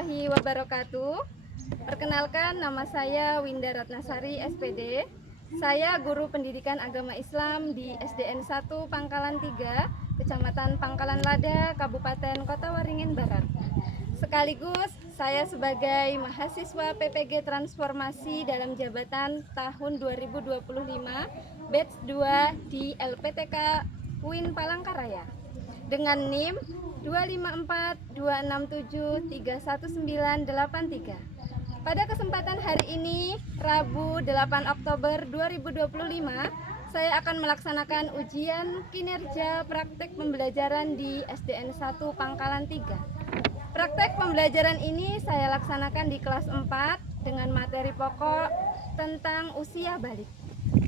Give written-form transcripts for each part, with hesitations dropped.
warahmatullahi wabarakatuh. Perkenalkan, nama saya Winda Ratnasari, SPD. Saya guru pendidikan agama Islam di SDN 1 Pangkalan 3, Kecamatan Pangkalan Lada, Kabupaten Kota Waringin Barat. Sekaligus saya sebagai mahasiswa PPG Transformasi dalam jabatan tahun 2025, batch 2 di LPTK UIN Palangkaraya dengan NIM 25426731983. Pada kesempatan hari ini, Rabu 8 Oktober 2025, saya akan melaksanakan ujian kinerja praktek pembelajaran di SDN 1 Pangkalan 3. Praktek pembelajaran ini saya laksanakan di kelas 4 dengan materi pokok tentang usia balik.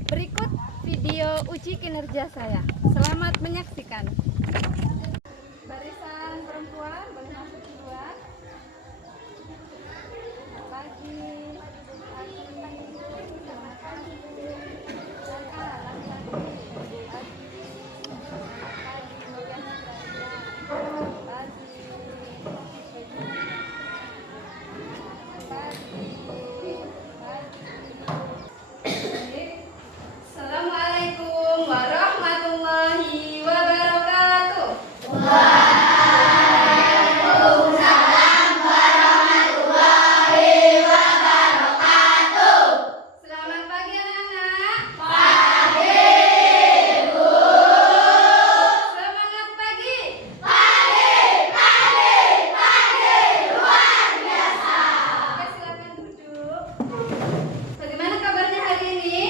Berikut video uji kinerja saya. Selamat menyaksikan. Barisan perempuan boleh masuk duluan. Pagi. Assalamualaikum warahmatullahi wabarakatuh. Waalaikumsalam warahmatullahi wabarakatuh. Selamat pagi anak-anak. Pagi, Bu. Semangat pagi. Pagi, luar biasa. Oke, silakan duduk. Bagaimana kabarnya hari ini?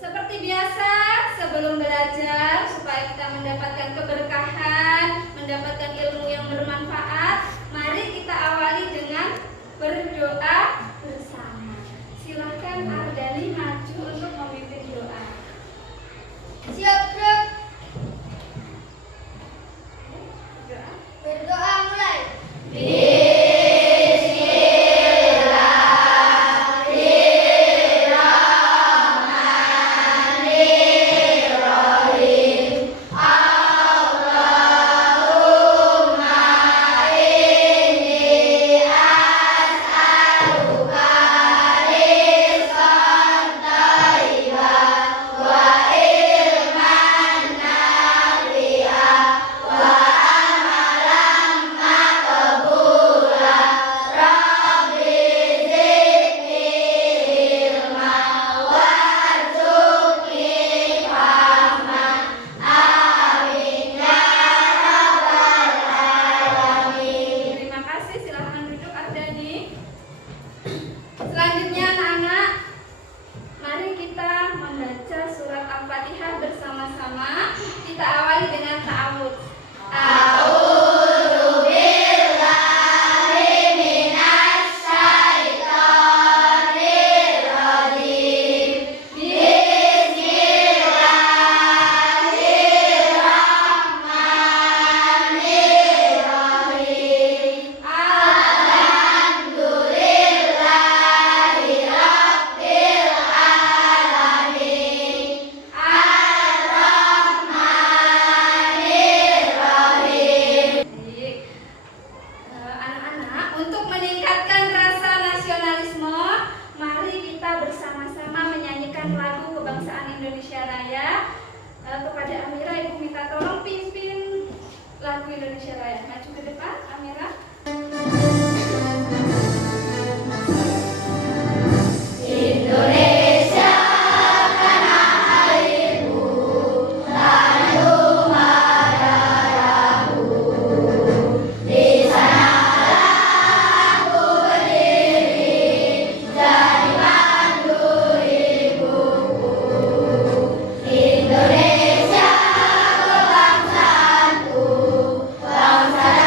Seperti biasa, sebelum belajar supaya kita mendapatkan keberkahan, mendapatkan ilmu yang bermanfaat, mari kita awali dengan berdoa bersama. Silahkan Ardani maju untuk memimpin doa. Siap, Bro. Berdoa mulai. Selanjutnya anak-anak, mari kita membaca surat Al-Fatihah bersama-sama. Kita awali dengan ta'awudz. A'udzu billahi minasy syaithanir rajim. Bismillahirrahmanirrahim. Untuk meningkatkan rasa nasionalisme, mari kita bersama-sama menyanyikan lagu kebangsaan Indonesia Raya. Kepada Amira, Ibu minta tolong pimpin lagu Indonesia Raya. Maju ke depan, Amira. Indonesia tanah airku, tanah darahku. Di sana Indonesia kebangsaanku, bangsa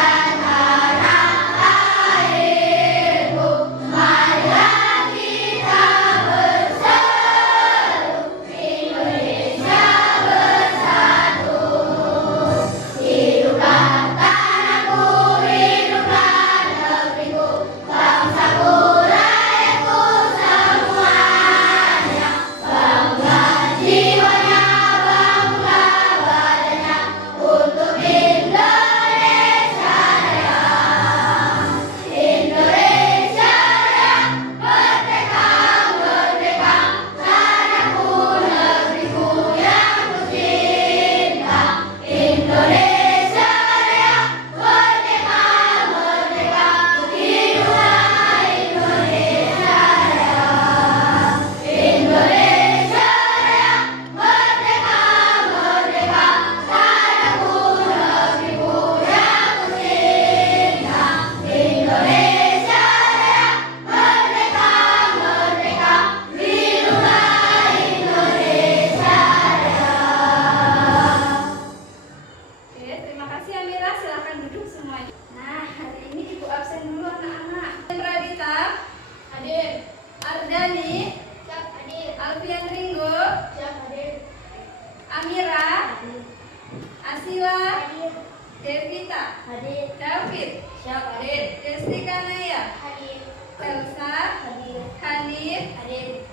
Nasila. Hadir. Devita. Hadir. David. Siap. Hadir. Destika Naya. Hadir. Elsa. Hadir. Hanif. Hadir.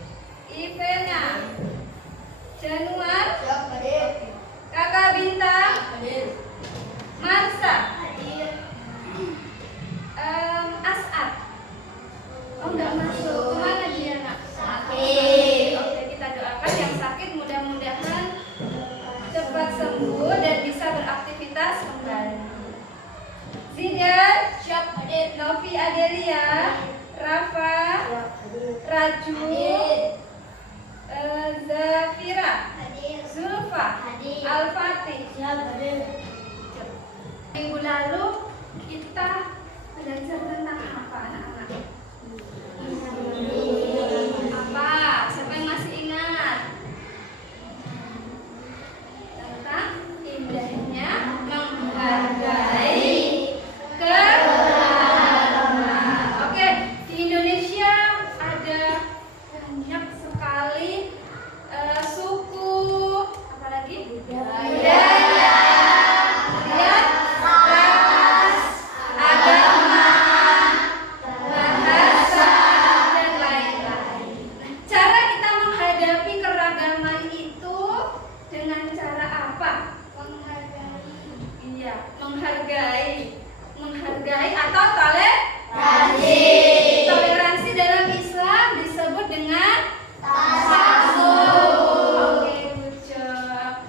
Ivena. Januar. Siap. Hadir. Kakak Bintang. Hadir. Marsa. Hadir. As'ad. Oh, enggak masuk. Kemana dia, Nak? Sakit. Oke, kita doakan yang sakit mudah-mudahan cepat sembuh dan bisa beraktivitas kembali. Zidan. Siap. Hadir. Novi Adelia. Rafa. Siap. Hadir. Raju. Hadir. Zafira. Hadir. Zulfa. Hadir. Al-Fatih. Siap. Hadir. Minggu lalu kita belajar tentang apa, anak-anak? Apa? Siapa yang masih ingat? Tentang indahnya menghargai keragaman. Oke, di Indonesia ada banyak sekali suku, apalagi budaya, kemudian ras, agama, bahasa, dan lain-lain. Nah, cara kita menghadapi keragaman itu dengan cara apa? Iya, menghargai atau toleransi. Toleransi dalam Islam disebut dengan tasawuf. Oke, good job.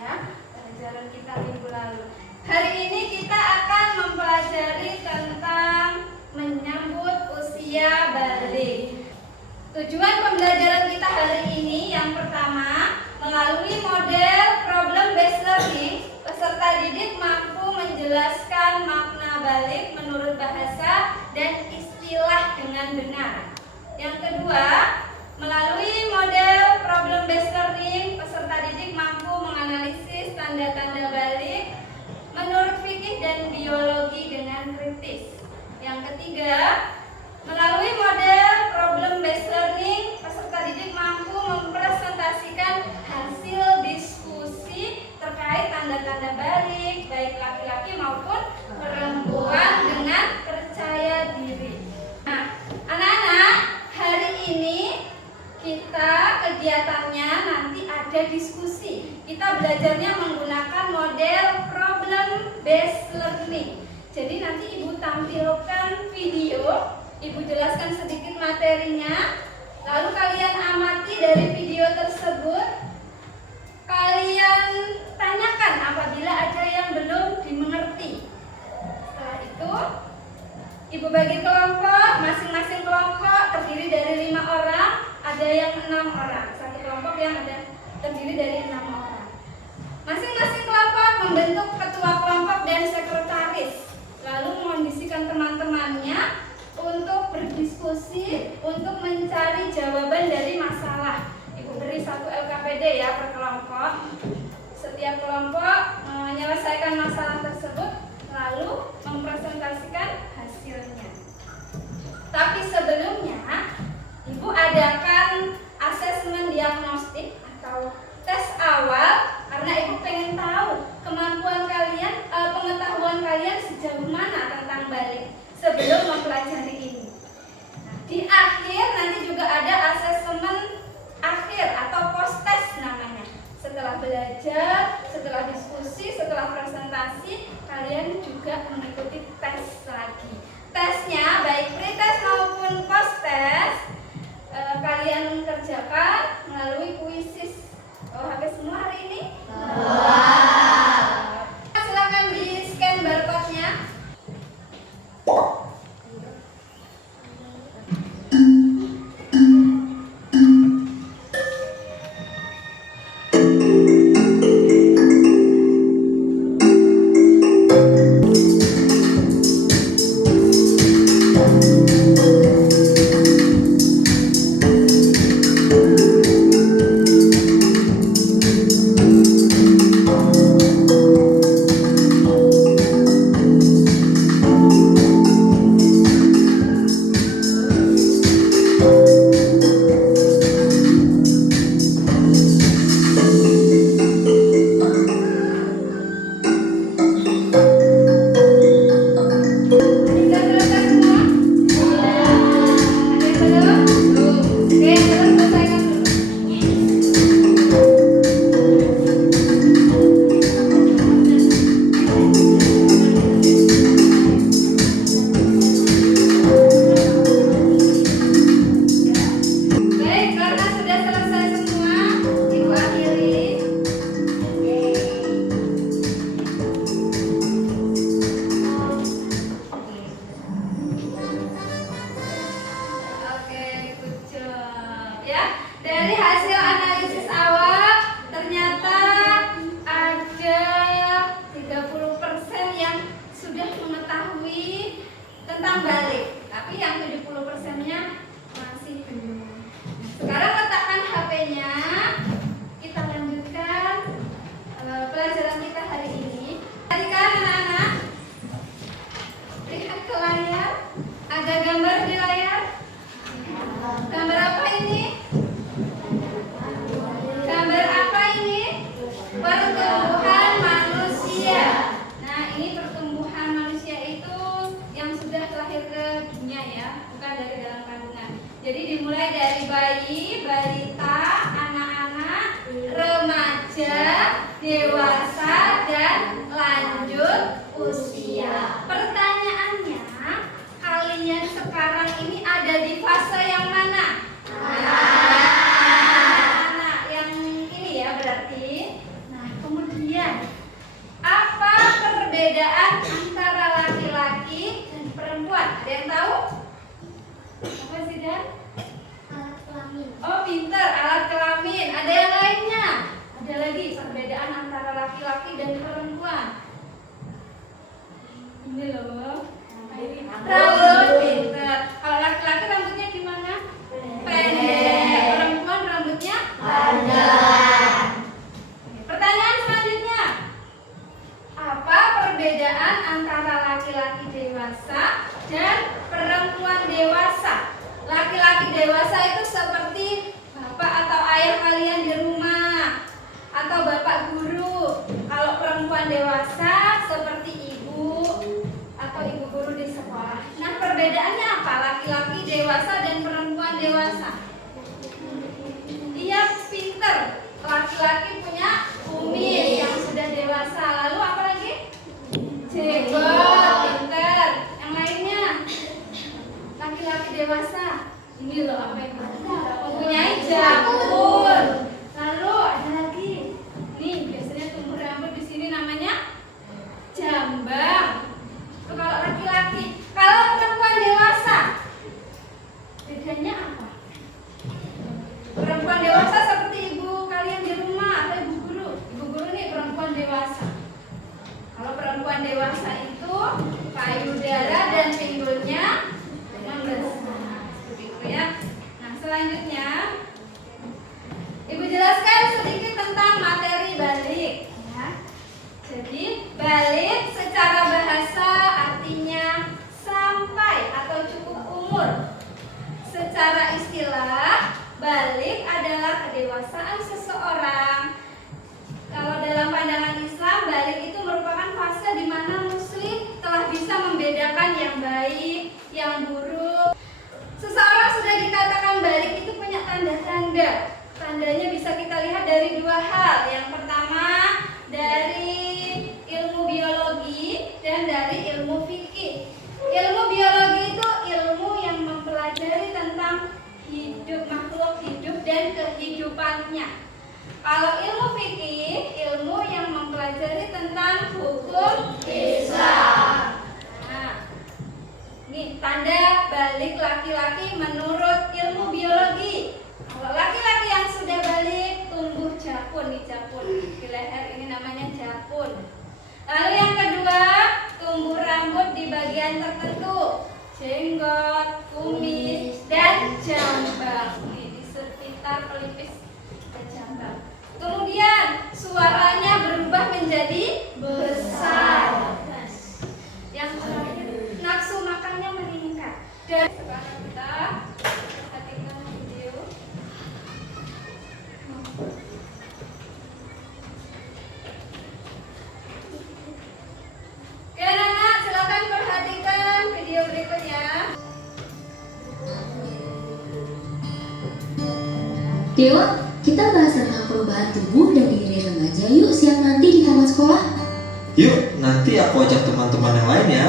Ya, pelajaran kita minggu lalu. Hari ini kita akan mempelajari tentang menyambut usia balik. Tujuan pembelajaran kita hari ini yang pertama, melalui model problem based learning, peserta didik mampu menjelaskan makna balik menurut bahasa dan istilah dengan benar. Yang kedua, melalui model problem based learning, peserta didik mampu menganalisis tanda-tanda balik menurut fikih dan biologi dengan kritis. Yang ketiga, melalui model problem based learning, peserta didik mampu mempresentasikan hasil diskusi terkait tanda-tanda balik baik laki-laki maupun perempuan dengan percaya diri. Nah, anak-anak, hari ini kita kegiatannya nanti ada diskusi. Kita belajarnya menggunakan model problem based learning. Jadi nanti Ibu tampilkan video, Ibu jelaskan sedikit materinya, lalu kalian amati dari video tersebut. Kalian tanyakan apabila ada yang belum dimengerti. Setelah itu, Ibu bagi kelompok, masing-masing kelompok terdiri dari 5 orang, ada yang 6 orang. Satu kelompok yang ada terdiri dari 6 orang. Masing-masing kelompok membentuk ketua kelompok dan sekretaris, lalu mengondisikan teman-temannya untuk berdiskusi, untuk mencari jawaban dari masalah. Ibu beri 1 LKPD ya per kelompok. Setiap kelompok menyelesaikan masalah tersebut, lalu mempresentasikan hasilnya. Tapi sebelumnya, Ibu adakan asesmen diagnostik atau tes awal karena Ibu pengen tahu kemampuan kalian, pengetahuan kalian sejauh mana tentang balik sebelum mempelajari ini. Nah, di akhir nanti juga ada asesmen akhir atau post test namanya. Setelah belajar, setelah diskusi, setelah presentasi, kalian juga mengikuti tes lagi. Tesnya baik pre-test maupun post-test kalian kerjakan melalui kuisis. Oh, habis semua hari ini? Silakan di scan barcode-nya. tentang balik. Tapi yang 70%-nya masih belum. Sekarang letakkan HP-nya. Kita lanjutkan pelajaran kita hari ini. Perhatikan anak-anak. Lihat ke layar. Ada gambar di layar. Gambar apa ini? Gambar apa ini? Pertumbuhan manusia. Nah, ini pertumbuhan manusia itu yang sudah lahir ke dunia ya, bukan dari dalam kandungan. Jadi dimulai dari bayi, balita, anak-anak, remaja, dewasa, dan lanjut usia. Pertanyaannya, kalian sekarang ini ada di fase yang mana? Anak yang ini ya berarti. Nah, kemudian apa perbedaan antara laki-laki dan perempuan? Ada yang tahu? Apa sih Dan? Alat kelamin. Oh, pinter, alat kelamin. Ada yang lainnya? Ada lagi perbedaan antara laki-laki dan perempuan. Ini loh. Rambut, pinter. Kalau laki-laki rambutnya gimana? Pendek. Perempuan rambutnya Panjang. Pertanyaan selanjutnya. Apa perbedaan antara laki-laki dewasa dan perempuan dewasa? Laki-laki dewasa itu seperti bapak atau ayah kalian di rumah atau bapak guru. Kalau perempuan dewasa seperti ibu atau ibu guru di sekolah. Nah, perbedaannya apa? Laki-laki dewasa dan perempuan dewasa. Iya, pinter. Laki-laki punya kumis yang sudah dewasa. Lalu apa lagi? Jenggot, pinter. Yang lainnya? Laki-laki dewasa. Ini loh apa itu? Mempunyai janggut. Lalu ada lagi. Nih, biasanya tumbuh rambut di sini namanya jambang. Itu kalau laki-laki. Kalau perempuan dewasa, bedanya apa? Perempuan dewasa seperti ibu kalian di rumah atau ibu guru. Ibu guru nih perempuan dewasa. Kalau perempuan dewasa itu payudara dan pinggulnya 16. Nah, seperti itu ya. Nah, selanjutnya Ibu jelaskan sedikit tentang materi balik ya. Jadi, balik secara bahasa artinya sampai atau cukup umur. Secara istilah, balik adalah kedewasaan seseorang. Kalau dalam pandangan Islam, balik itu merupakan fase di mana muslim telah bisa membedakan yang baik, yang buruk. Seseorang sudah dikatakan balik itu punya tanda-tanda. Tandanya bisa kita lihat dari dua hal. Yang pertama, dari ilmu biologi dan dari ilmu fikih. Ilmu biologi itu ilmu yang mempelajari tentang hidup, makhluk hidup dan kehidupannya. Kalau ilmu fikih, ilmu yang mempelajari tentang hukum Islam. Nah, ini tanda balik laki-laki menurut ilmu biologi. Kalau laki-laki yang sudah balik, tumbuh japun nih, japun di leher ini namanya japun. Lalu yang kedua, tumbuh rambut di bagian tertentu, jenggot, kumis, dan jambang. Nih, di sekitar pelipis jambang. Kemudian suaranya berubah menjadi besar. Yang terakhir, nafsu makannya meningkat. Dan sekarang kita perhatikan video. Oke anak-anak, silakan perhatikan video berikutnya. Dewa, kita bahas tentang perubahan tubuh dan diri remaja yuk siang nanti di taman sekolah. Yuk, nanti aku ajak teman-teman yang lain ya.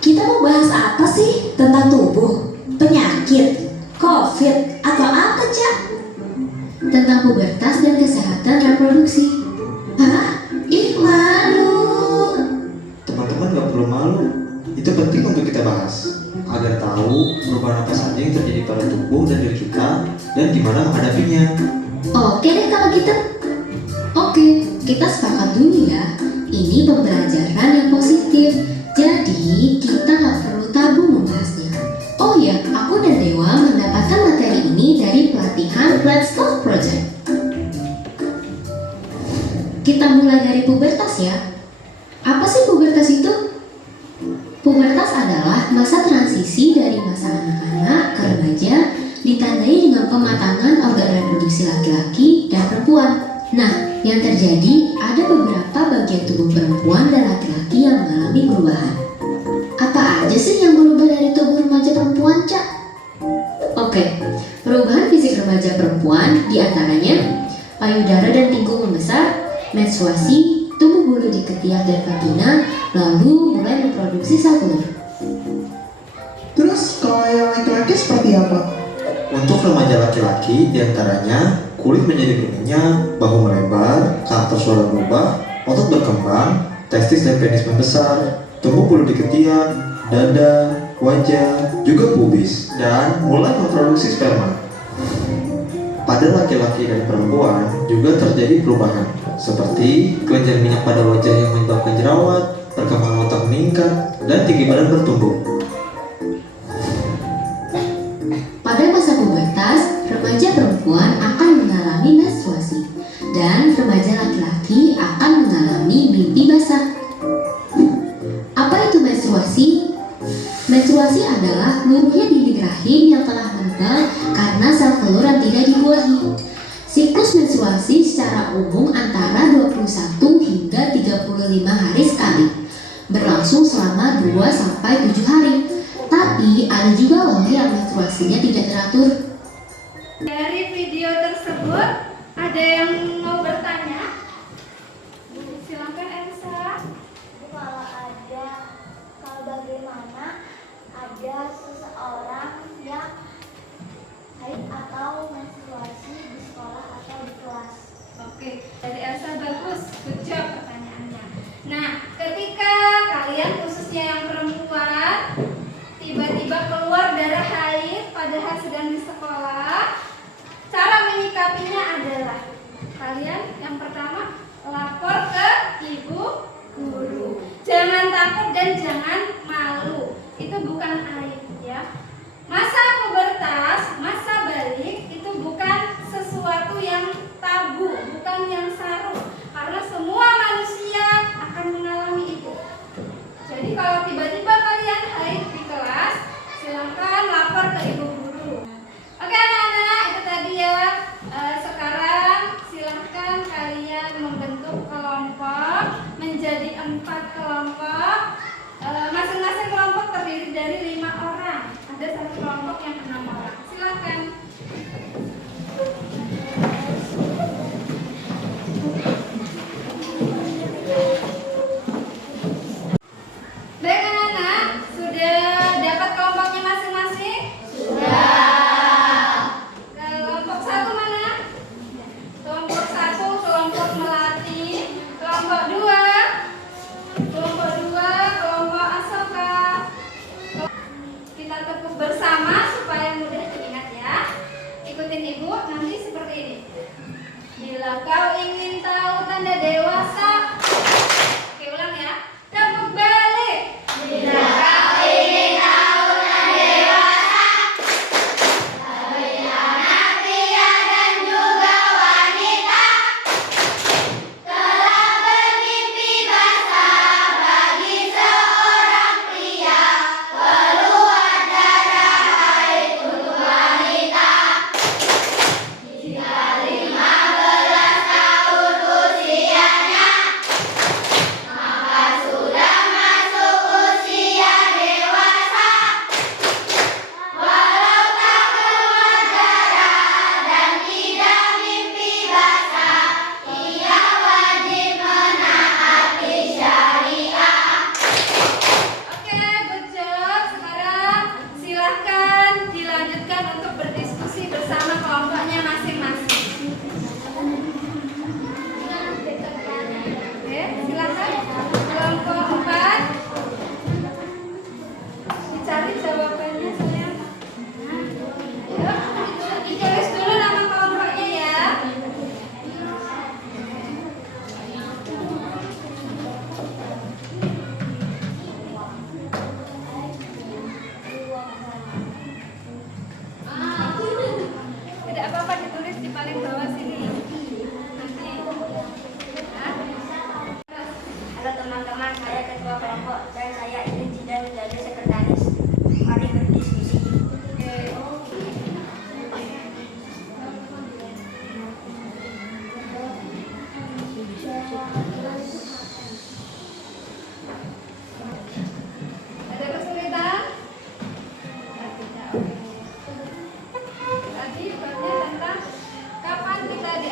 Kita mau bahas apa sih? Tentang tubuh, penyakit, COVID, atau apa, Cak? Tentang pubertas dan kesehatan reproduksi. Hah? Ih, malu. Teman-teman gak perlu malu. Itu penting untuk kita bahas agar tahu perubahan apa saja yang terjadi pada tubuh dan diri kita dan gimana menghadapinya. Oke deh kalau gitu. Oke, kita sepakat dulu ya, ini pembelajaran yang positif. Jadi kita nggak perlu tabu membahasnya. Oh ya, aku dan Dewa mendapatkan materi ini dari pelatihan Let's Love Project. Kita mulai dari pubertas ya. Apa sih pubertas itu? Pubertas adalah masa transisi dari masa anak-anak ke remaja, ditandai dengan pematangan organ reproduksi laki-laki dan perempuan. Nah, yang terjadi ada beberapa bagian tubuh perempuan dan laki-laki yang mengalami perubahan. Apa aja sih yang berubah dari tubuh remaja perempuan, Cak? Oke, perubahan fisik remaja perempuan diantaranya payudara dan tinggung membesar, menstruasi, tumbuh bulu di ketiak dan vagina, lalu mulai memproduksi sel telur. Terus kalau yang laki-laki seperti apa? Untuk remaja laki-laki diantaranya kulit menjadi berminyak, bahu melebar, karakter suara berubah, otot berkembang, testis dan penis membesar, tumbuh bulu di ketiak, dada, wajah, juga pubis, dan mulai memproduksi sperma. Pada laki-laki dan perempuan juga terjadi perubahan, seperti kelenjar minyak pada wajah yang menyebabkan jerawat, perkembangan otak meningkat, dan tinggi badan bertumbuh. Pada masa pubertas, remaja perempuan akan mengalami menstruasi dan remaja laki-laki akan mengalami mimpi basah. Apa itu menstruasi? Menstruasi adalah luruhnya dinding rahim yang telah menebal karena sel telur yang tidak dibuahi. Siklus menstruasi secara umum antara 21 hingga 35 hari sekali, berlangsung selama 2-7 hari. Tapi ada juga loh yang menstruasinya tidak teratur. Dari video tersebut, ada yang mau bertanya? Silakan Elsa. Kalau bagaimana ada seseorang yang haid atau menstruasi di sekolah atau di kelas? Oke, dari Elsa bagus, good job pertanyaannya. Nah, ketika kalian khususnya yang perempuan tiba-tiba keluar darah haid padahal sedang di sekolah, cara menyikapinya adalah kalian yang pertama lapor ke ibu guru. Jangan takut dan jangan malu. Itu bukan aib ya. Masa pubertas, masa balik itu bukan sesuatu yang tabu, bukan yang saru. Karena semua manusia akan mengalami itu. Jadi kalau tiba-tiba kalian haid di kelas, silakan lapor ke ibu guru. Oke anak-anak, itu tadi ya. Sekarang silakan kalian membentuk kelompok menjadi 4 kelompok. Masing-masing kelompok terdiri dari 5 orang. Ada satu kelompok yang 6 orang. Silakan. Baik anak-anak, sudah dapat kelompoknya masing-masing? Sudah. Kelompok 1 mana? Kelompok 1 kelompok melati. Kelompok 2 kelompok asoka. Kita tepuk bersama supaya mudah diingat ya. Ikutin ibu nanti seperti ini. Bila kau ingin tahu tanda dewasa. Oke ulang ya. Tepuk balik. Bila kau ingin tahu tanda dewasa. Bagi anak pria dan juga wanita. Telah bermimpi basah bagi seorang pria. Keluar darah haid untuk wanita. Jika 15 tahun usianya.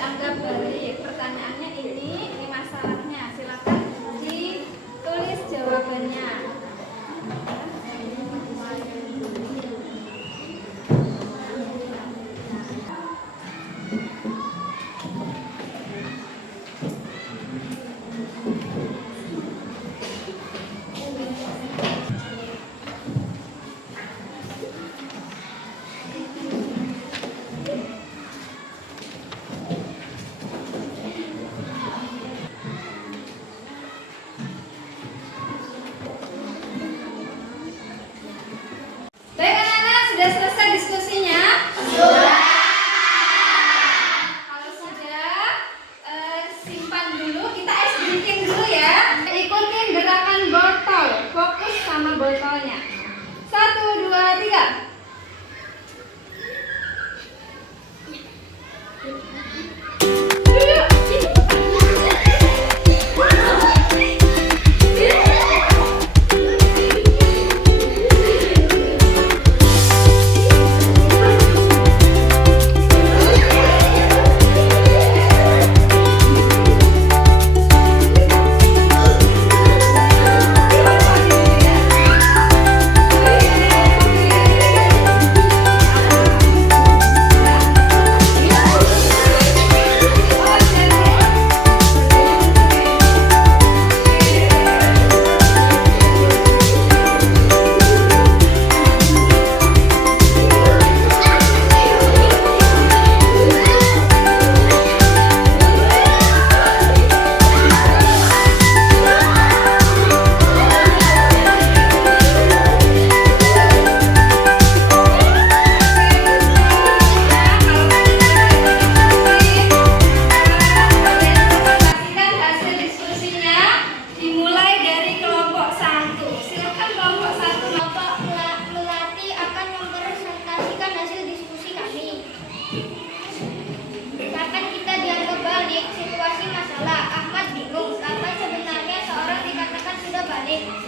dianggap balik. Pertanyaannya ini masalahnya. Silakan ditulis jawabannya. Baik anak-anak, sudah selesai diskusinya? Sudah. Kalau sudah, simpan dulu, kita ice drinking dulu ya. Ikutin gerakan botol, fokus sama botolnya. 1, 2, 3.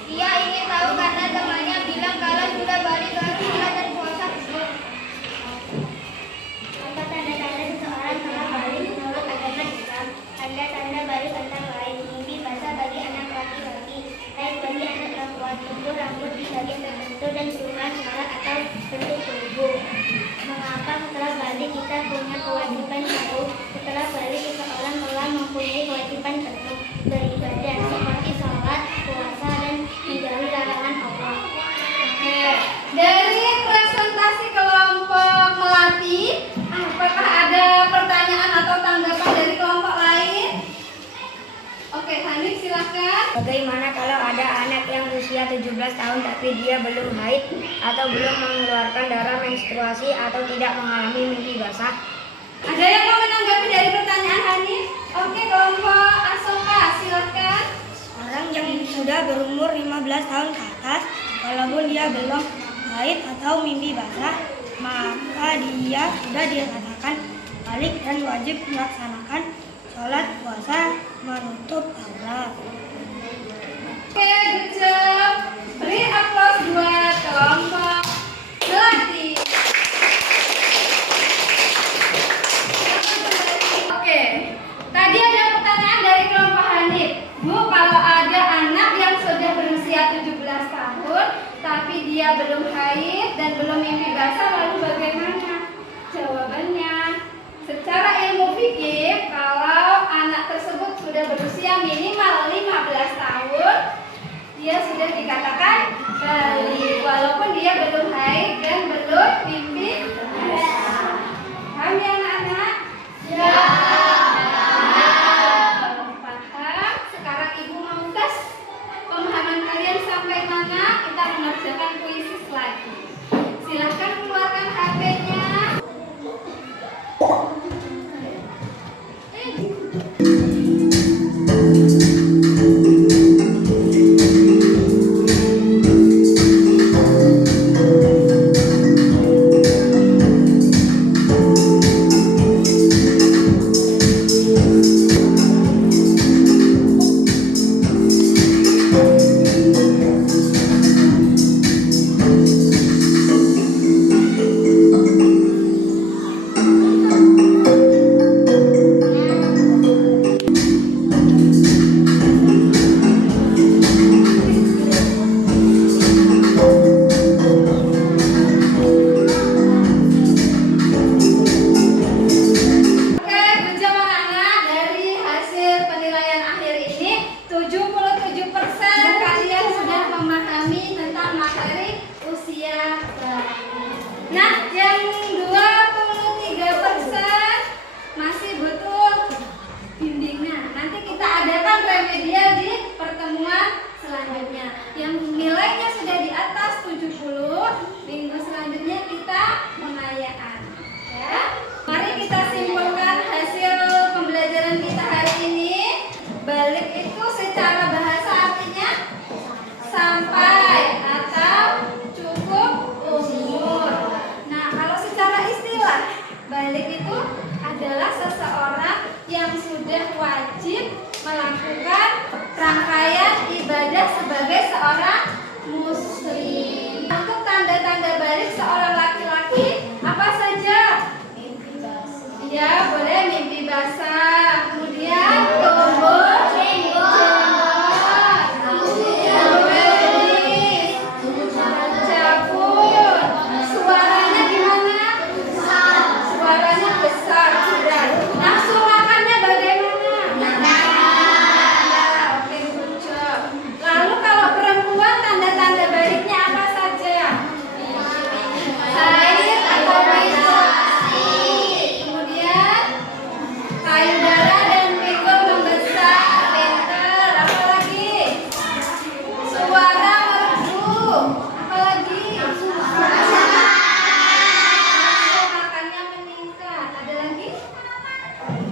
Ia ingin tahu karena temannya bilang kalau sudah balik harus sholat dan puasa penuh. Apa tanda-tanda seseorang telah balik menurut agama Islam? Tanda-tanda balik antara lain mimpi basah bagi anak laki-laki, haid bagi anak perempuan, tumbuh rambut di bagian tertentu dan perubahan sholat atau bentuk tubuh. Mengapa setelah balik kita punya kewajiban baru? Setelah balik seseorang telah mempunyai kewajiban penuh beribadah seperti sholat, puasa, dan menjauhi larangan Allah. Oke, dari presentasi kelompok melati, apakah ada pertanyaan atau tanggapan dari kelompok lain? Oke, Hanif silakan. Bagaimana kalau ada anak yang usia 17 tahun tapi dia belum haid atau belum mengeluarkan darah menstruasi atau tidak mengalami mimpi basah? Ada yang mau menanggapi dari pertanyaan Hanif? Oke, kelompok Asoka silakan. Orang yang sudah berumur 15 tahun ke atas, walaupun dia belum haid atau mimpi basah, maka dia sudah dikatakan balik dan wajib melaksanakan sholat, puasa, menutup aurat. Oke, good job. Beri aplaus buat kelompok melati. Oke, tadi ada pertanyaan dari kelompok Hanif. Bu, kalau ada anak yang sudah berusia 17 tahun tapi dia belum haid dan belum mimpi basah, lalu bagaimana? Jawabannya, secara ilmu fikih, kalau anak tersebut sudah berusia minimal 15 tahun, dia sudah dikatakan balik walaupun dia belum haid dan belum mimpi basah. Paham ya anak-anak? Ya. Paham? Sekarang Ibu mau tes pemahaman kalian sampai mana? Kita mengerjakan kuisis lagi. Silahkan keluarkan HP-nya. sudah wajib melakukan rangkaian ibadah sebagai seorang muslim. Untuk tanda-tanda balik seorang laki-laki apa saja? Ya, boleh mimpi basah, kemudian tumbuh jenggot, beris, cabut, suaranya gimana? Suaranya besar, jelas. Nafsu makannya bagaimana? Oke, good job. Lalu kalau perempuan tanda-tanda baliknya apa saja? Haid atau menstruasi. Kemudian payudara dan pinggul membesar, pinter. Apa lagi? Suara merdu. Apa lagi? Nafsu makannya meningkat. Ada lagi?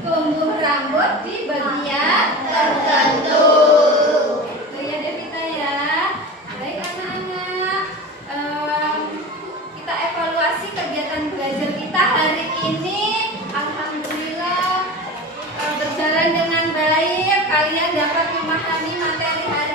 Tumbuh rambut di bagian tertentu. Itu ya Devita ya. Baik anak-anak, kita evaluasi kegiatan belajar kita hari ini. Alhamdulillah berjalan dengan baik. Kalian dapat memahami materi hari